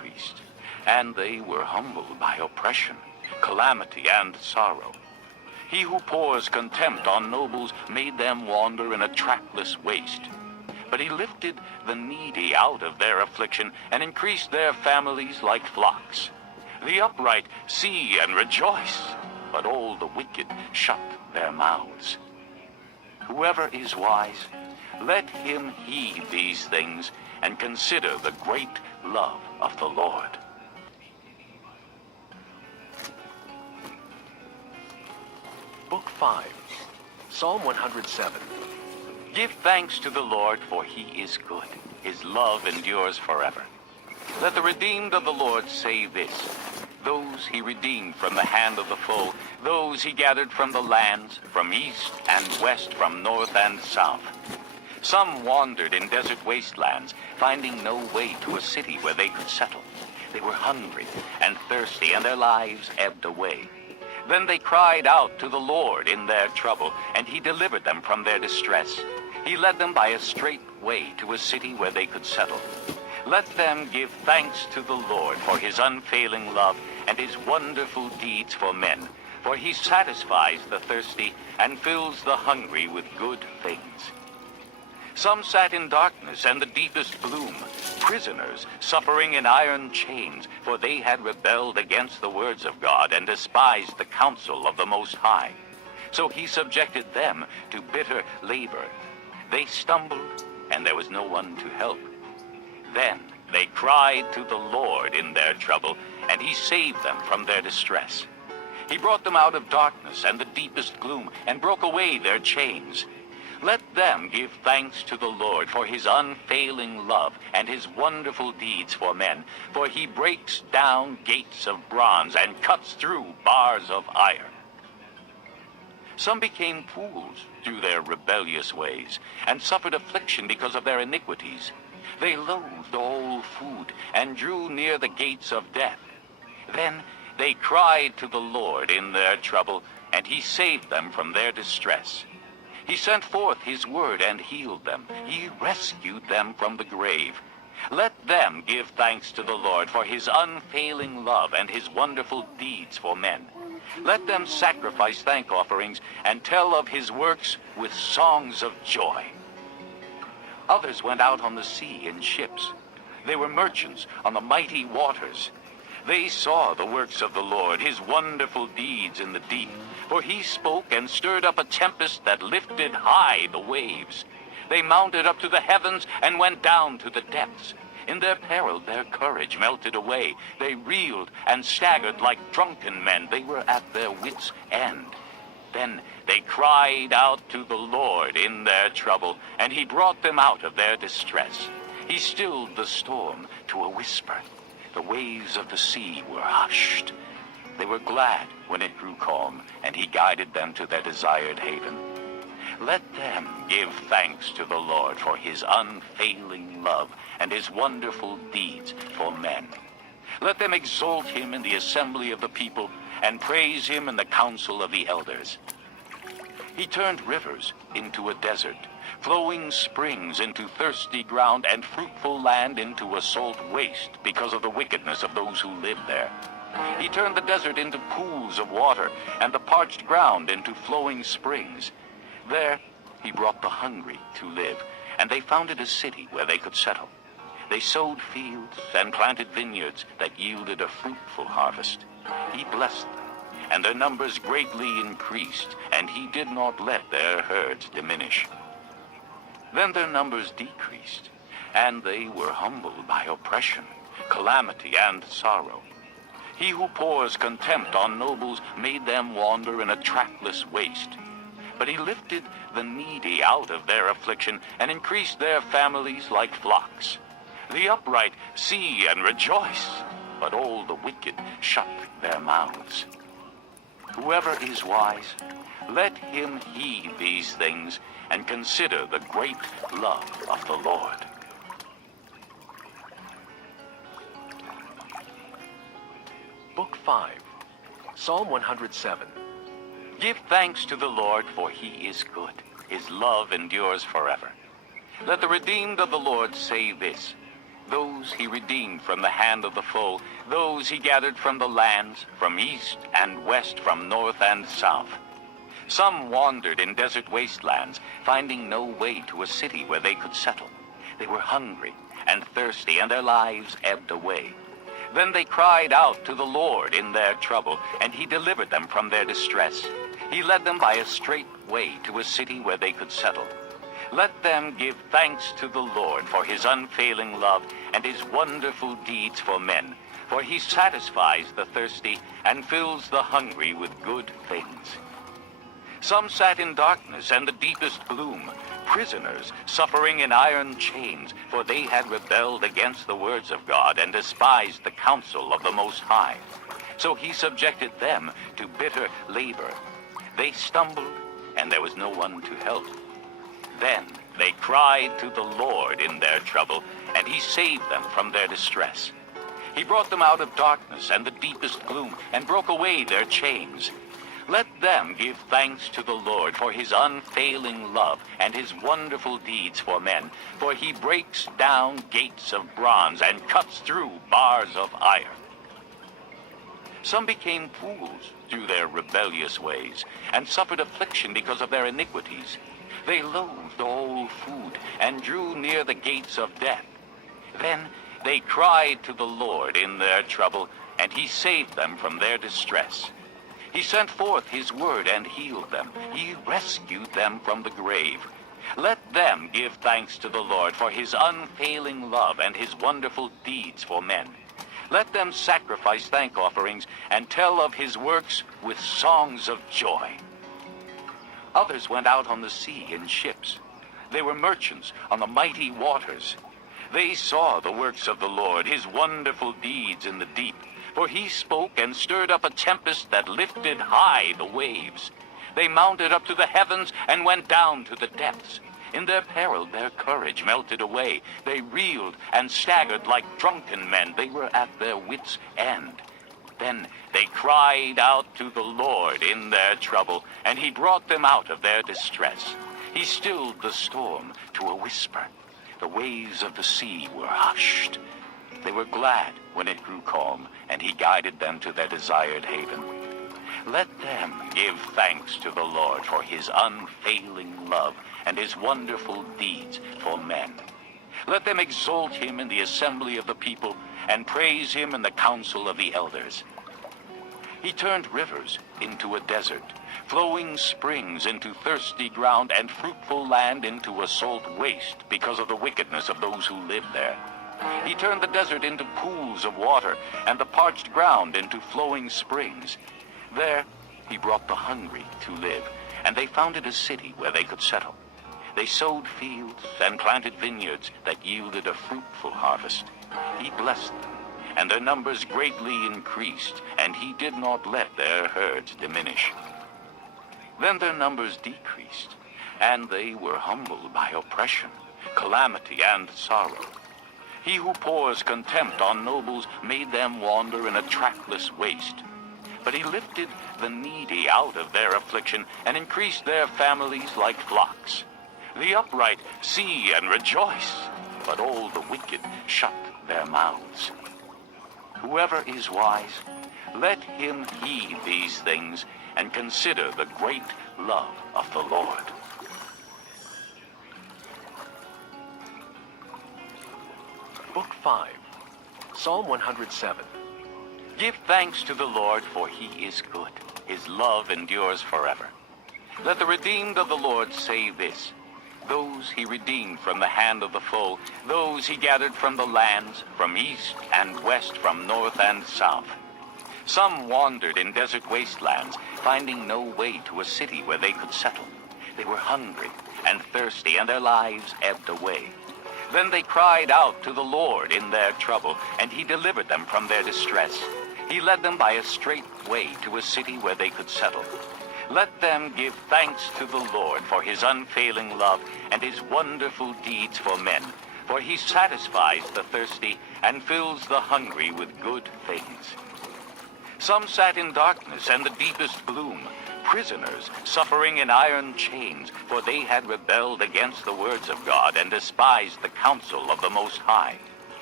decreased, and they were humbled by oppression, calamity, and sorrow. He who pours contempt on nobles made them wander in a trackless waste. But he lifted the needy out of their affliction and increased their families like flocks. The upright see and rejoice, but all the wicked shut their mouths. Whoever is wise, let him heed these things and consider the great love of the Lord. Book 5, Psalm 107. Give thanks to the Lord, for he is good. His love endures forever. Let the redeemed of the Lord say this: those he redeemed from the hand of the foe, those he gathered from the lands, from east and west, from north and south. Some wandered in desert wastelands, finding no way to a city where they could settle. They were hungry and thirsty, and their lives ebbed away. Then they cried out to the Lord in their trouble, and he delivered them from their distress. He led them by a straight way to a city where they could settle. Let them give thanks to the Lord for his unfailing love and his wonderful deeds for men. For he satisfies the thirsty and fills the hungry with good things. Some sat in darkness and the deepest gloom, prisoners suffering in iron chains, for they had rebelled against the words of God and despised the counsel of the Most High. So he subjected them to bitter labor. They stumbled, and there was no one to help. Then they cried to the Lord in their trouble, and he saved them from their distress. He brought them out of darkness and the deepest gloom, and broke away their chains. Let them give thanks to the Lord for his unfailing love and his wonderful deeds for men, for he breaks down gates of bronze and cuts through bars of iron. Some became fools through their rebellious ways, and suffered affliction because of their iniquities. They loathed all food, and drew near the gates of death. Then they cried to the Lord in their trouble, and he saved them from their distress. He sent forth his word and healed them. He rescued them from the grave. Let them give thanks to the Lord for his unfailing love and his wonderful deeds for men. Let them sacrifice thank offerings and tell of his works with songs of joy. Others went out on the sea in ships. They were merchants on the mighty waters. They saw the works of the Lord, his wonderful deeds in the deep. For he spoke and stirred up a tempest that lifted high the waves. They mounted up to the heavens and went down to the depths. In their peril, their courage melted away. They reeled and staggered like drunken men. They were at their wits' end. Then they cried out to the Lord in their trouble, and he brought them out of their distress. He stilled the storm to a whisper. The waves of the sea were hushed. They were glad when it grew calm, and he guided them to their desired haven. Let them give thanks to the Lord for his unfailing love and his wonderful deeds for men. Let them exalt him in the assembly of the people and praise him in the council of the elders. He turned rivers into a desert, flowing springs into thirsty ground, and fruitful land into a salt waste because of the wickedness of those who lived there. He turned the desert into pools of water, and the parched ground into flowing springs. There he brought the hungry to live, and they founded a city where they could settle. They sowed fields and planted vineyards that yielded a fruitful harvest. He blessed them, and their numbers greatly increased, and he did not let their herds diminish. Then their numbers decreased, and they were humbled by oppression, calamity, and sorrow. He who pours contempt on nobles made them wander in a trackless waste. But he lifted the needy out of their affliction and increased their families like flocks. The upright see and rejoice, but all the wicked shut their mouths. Whoever is wise, let him heed these things and consider the great love of the Lord. Book 5, Psalm 107. Give thanks to the Lord, for he is good. His love endures forever. Let the redeemed of the Lord say this: Those he redeemed from the hand of the foe. Those he gathered from the lands, from east and west, from north and south. Some wandered in desert wastelands, finding no way to a city where they could settle. They were hungry and thirsty, and their lives ebbed away. Then they cried out to the Lord in their trouble, and he delivered them from their distress. He led them by a straight way to a city where they could settle. Let them give thanks to the Lord for his unfailing love and his wonderful deeds for men, for he satisfies the thirsty and fills the hungry with good things. Some sat in darkness and the deepest gloom, prisoners suffering in iron chains, for they had rebelled against the words of God and despised the counsel of the Most High. So he subjected them to bitter labor. They stumbled, and there was no one to help. Then they cried to the Lord in their trouble, and he saved them from their distress. He brought them out of darkness and the deepest gloom, and broke away their chains. Let them give thanks to the Lord for his unfailing love and his wonderful deeds for men, for he breaks down gates of bronze and cuts through bars of iron. Some became fools through their rebellious ways, and suffered affliction because of their iniquities. They loathed all food, and drew near the gates of death. Then they cried to the Lord in their trouble, and he saved them from their distress. He sent forth his word and healed them. He rescued them from the grave. Let them give thanks to the Lord for his unfailing love and his wonderful deeds for men. Let them sacrifice thank offerings and tell of his works with songs of joy. Others went out on the sea in ships. They were merchants on the mighty waters. They saw the works of the Lord, his wonderful deeds in the deep. For he spoke and stirred up a tempest that lifted high the waves. They mounted up to the heavens and went down to the depths. In their peril their courage melted away. They reeled and staggered like drunken men. They were at their wits' end. Then they cried out to the Lord in their trouble, and he brought them out of their distress. He stilled the storm to a whisper. The waves of the sea were hushed. They were glad when it grew calm, and he guided them to their desired haven. Let them give thanks to the Lord for his unfailing love and his wonderful deeds for men. Let them exalt him in the assembly of the people and praise him in the council of the elders. He turned rivers into a desert, flowing springs into thirsty ground, and fruitful land into a salt waste because of the wickedness of those who live there. He turned the desert into pools of water, and the parched ground into flowing springs. There he brought the hungry to live, and they founded a city where they could settle. They sowed fields and planted vineyards that yielded a fruitful harvest. He blessed them, and their numbers greatly increased, and he did not let their herds diminish. Then their numbers decreased, and they were humbled by oppression, calamity, and sorrow. He who pours contempt on nobles made them wander in a trackless waste. But he lifted the needy out of their affliction and increased their families like flocks. The upright see and rejoice, but all the wicked shut their mouths. Whoever is wise, let him heed these things and consider the great love of the Lord. Book 5, Psalm 107. Give thanks to the Lord, for he is good. His love endures forever. Let the redeemed of the Lord say this: those he redeemed from the hand of the foe, those he gathered from the lands, from east and west, from north and south. Some wandered in desert wastelands, finding no way to a city where they could settle. They were hungry and thirsty, and their lives ebbed away. Then they cried out to the Lord in their trouble, and he delivered them from their distress. He led them by a straight way to a city where they could settle. Let them give thanks to the Lord for his unfailing love and his wonderful deeds for men, for he satisfies the thirsty and fills the hungry with good things. Some sat in darkness and the deepest gloom, prisoners suffering in iron chains, for they had rebelled against the words of God and despised the counsel of the Most High.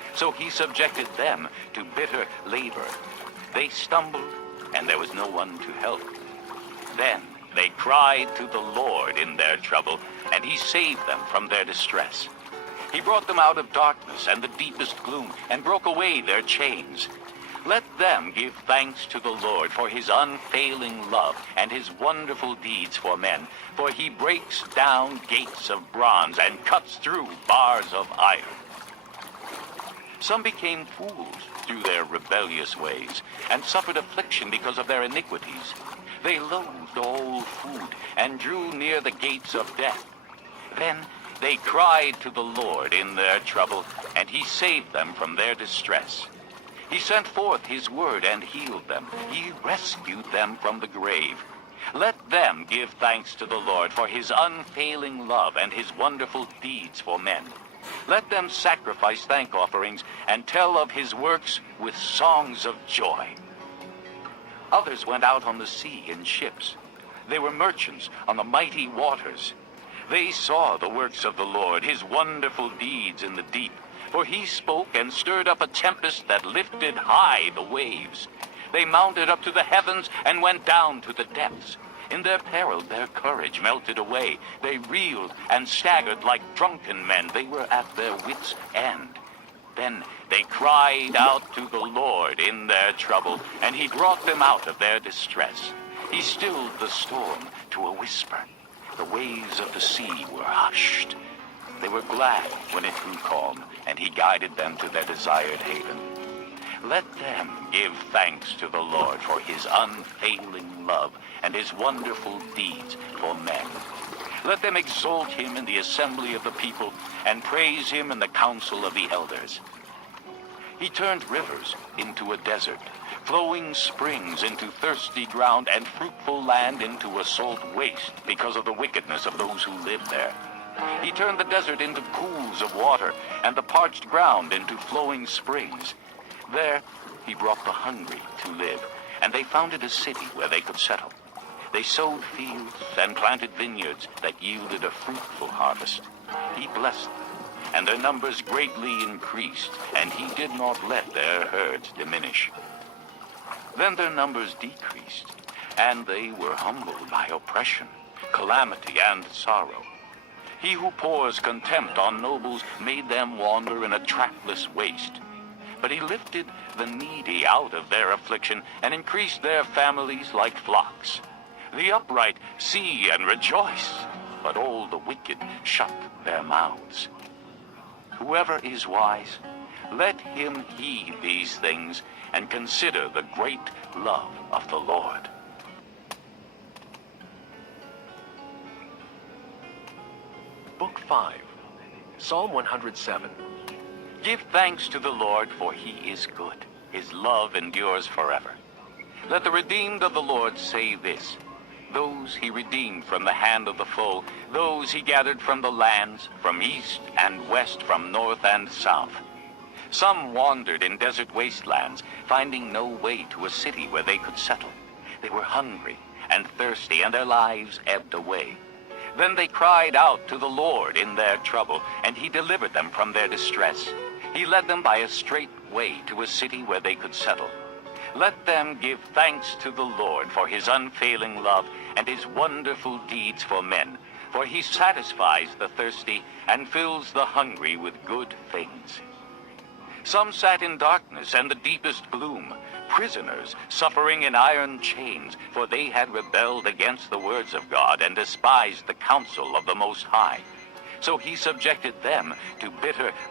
So he subjected them to bitter labor. They stumbled, and there was no one to help. Then they cried to the Lord in their trouble, and he saved them from their distress. He brought them out of darkness and the deepest gloom, and broke away their chains. Let them give thanks to the Lord for his unfailing love and his wonderful deeds for men, for he breaks down gates of bronze and cuts through bars of iron. Some became fools through their rebellious ways, and suffered affliction because of their iniquities. They loathed all food, and drew near the gates of death. Then they cried to the Lord in their trouble, and he saved them from their distress. He sent forth his word and healed them. He rescued them from the grave. Let them give thanks to the Lord for his unfailing love and his wonderful deeds for men. Let them sacrifice thank offerings and tell of his works with songs of joy. Others went out on the sea in ships. They were merchants on the mighty waters. They saw the works of the Lord, his wonderful deeds in the deep. For he spoke and stirred up a tempest that lifted high the waves. They mounted up to the heavens and went down to the depths. In their peril, their courage melted away. They reeled and staggered like drunken men. They were at their wits' end. Then they cried out to the Lord in their trouble, and he brought them out of their distress. He stilled the storm to a whisper. The waves of the sea were hushed. They were glad when it grew calm, and he guided them to their desired haven. Let them give thanks to the Lord for his unfailing love and his wonderful deeds for men. Let them exalt him in the assembly of the people and praise him in the council of the elders. He turned rivers into a desert, flowing springs into thirsty ground, and fruitful land into a salt waste because of the wickedness of those who live there. He turned the desert into pools of water, and the parched ground into flowing springs. There he brought the hungry to live, and they founded a city where they could settle. They sowed fields and planted vineyards that yielded a fruitful harvest. He blessed them, and their numbers greatly increased, and he did not let their herds diminish. Then their numbers decreased, and they were humbled by oppression, calamity, and sorrow. He who pours contempt on nobles made them wander in a trackless waste. But he lifted the needy out of their affliction and increased their families like flocks. The upright see and rejoice, but all the wicked shut their mouths. Whoever is wise, let him heed these things and consider the great love of the Lord. Book 5, Psalm 107. Give thanks to the Lord, for he is good. His love endures forever. Let the redeemed of the Lord say this: those he redeemed from the hand of the foe, those he gathered from the lands, from east and west, from north and south. Some wandered in desert wastelands, finding no way to a city where they could settle. They were hungry and thirsty, and their lives ebbed away. Then they cried out to the Lord in their trouble, and he delivered them from their distress. He led them by a straight way to a city where they could settle. Let them give thanks to the Lord for his unfailing love and his wonderful deeds for men, for he satisfies the thirsty and fills the hungry with good things. Some sat in darkness and the deepest gloom, prisoners suffering in iron chains, for they had rebelled against the words of God and despised the counsel of the Most High. So he subjected them to bitter